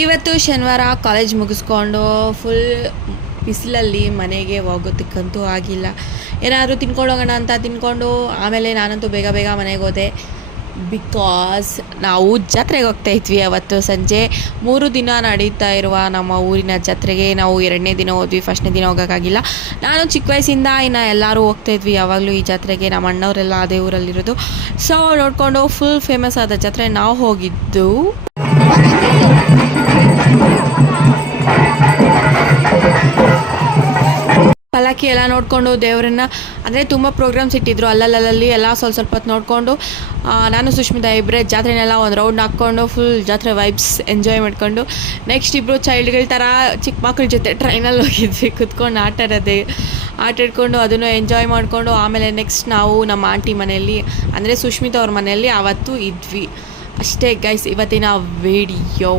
ಇವತ್ತು ಶನಿವಾರ ಕಾಲೇಜ್ ಮುಗಿಸ್ಕೊಂಡು ಫುಲ್ ಬಿಸಿಲಲ್ಲಿ ಮನೆಗೆ ಹೋಗೋದಕ್ಕಂತೂ ಆಗಿಲ್ಲ. ಏನಾದರೂ ತಿನ್ಕೊಂಡು ಹೋಗೋಣ ಅಂತ ತಿನ್ಕೊಂಡು ಆಮೇಲೆ ನಾನಂತೂ ಬೇಗ ಬೇಗ ಮನೆಗೆ ಹೋದೆ. ಬಿಕಾಸ್ ನಾವು ಜಾತ್ರೆಗೆ ಹೋಗ್ತಾಯಿದ್ವಿ. ಅವತ್ತು ಸಂಜೆ 3 ದಿನ ನಡೀತಾ ಇರುವ ನಮ್ಮ ಊರಿನ ಜಾತ್ರೆಗೆ ನಾವು 2ನೇ ದಿನ ಹೋದ್ವಿ. ಫಸ್ಟ್ನೇ ದಿನ ಹೋಗೋಕ್ಕಾಗಿಲ್ಲ. ನಾನು ಚಿಕ್ಕ ವಯಸ್ಸಿಂದ ಇನ್ನು ಎಲ್ಲರೂ ಹೋಗ್ತಾಯಿದ್ವಿ ಯಾವಾಗಲೂ ಈ ಜಾತ್ರೆಗೆ. ನಮ್ಮ ಅಣ್ಣವರೆಲ್ಲ ಅದೇ ಊರಲ್ಲಿರೋದು. ಸೊ ನೋಡಿಕೊಂಡು ಫುಲ್ ಫೇಮಸ್ ಆದ ಜಾತ್ರೆ ನಾವು ಹೋಗಿದ್ದು. ಪಲ್ಲಕ್ಕಿ ಎಲ್ಲ ನೋಡಿಕೊಂಡು ದೇವರನ್ನ ಅಂದರೆ ತುಂಬ ಪ್ರೋಗ್ರಾಮ್ಸ್ ಇಟ್ಟಿದ್ರು. ಅಲ್ಲಲ್ಲಿ ಎಲ್ಲ ಸ್ವಲ್ಪ ಹೊತ್ತು ನೋಡಿಕೊಂಡು ನಾನು ಸುಷ್ಮಿತಾ ಇಬ್ಬರೇ ಜಾತ್ರೆನೆಲ್ಲ ಒಂದು ರೌಂಡ್ ಹಾಕ್ಕೊಂಡು ಫುಲ್ ಜಾತ್ರೆ ವೈಬ್ಸ್ ಎಂಜಾಯ್ ಮಾಡ್ಕೊಂಡು ನೆಕ್ಸ್ಟ್ ಇಬ್ಬರು ಚೈಲ್ಡ್ಗಳ ಥರ ಚಿಕ್ಕ ಮಕ್ಕಳ ಜೊತೆ ಟ್ರೈನಲ್ಲಿ ಹೋಗಿದ್ವಿ. ಕುತ್ಕೊಂಡು ಆಟ ಆಟಾಡ್ಕೊಂಡು ಅದನ್ನು ಎಂಜಾಯ್ ಮಾಡಿಕೊಂಡು ಆಮೇಲೆ ನೆಕ್ಸ್ಟ್ ನಾವು ನಮ್ಮ ಆಂಟಿ ಮನೆಯಲ್ಲಿ ಅಂದರೆ ಸುಷ್ಮಿತಾ ಅವ್ರ ಮನೆಯಲ್ಲಿ ಆವತ್ತು ಇದ್ವಿ. ಅಷ್ಟೇ ಗೈಸ್ ಇವತ್ತಿನ ವಿಡಿಯೋ.